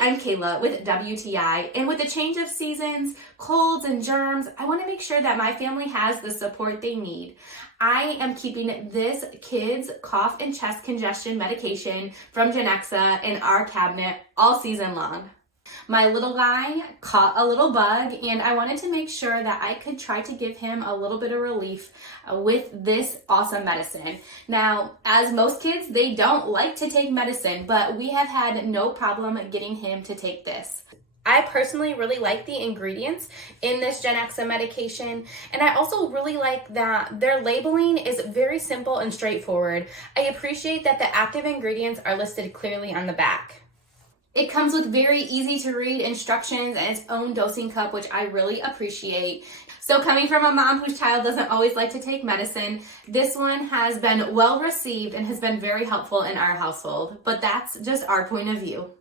I'm Kayla with WTI, and with the change of seasons, colds and germs, I want to make sure that my family has the support they need. I am keeping this kids' cough and chest congestion medication from Genexa in our cabinet all season long. My little guy caught a little bug, and I wanted to make sure that I could try to give him a little bit of relief with this awesome medicine. Now, as most kids, they don't like to take medicine, but we have had no problem getting him to take this. I personally really like the ingredients in this Genexa medication, and I also really like that their labeling is very simple and straightforward. I appreciate that the active ingredients are listed clearly on the back. It comes with very easy to read instructions and its own dosing cup, which I really appreciate. So coming from a mom whose child doesn't always like to take medicine, this one has been well received and has been very helpful in our household. But that's just our point of view.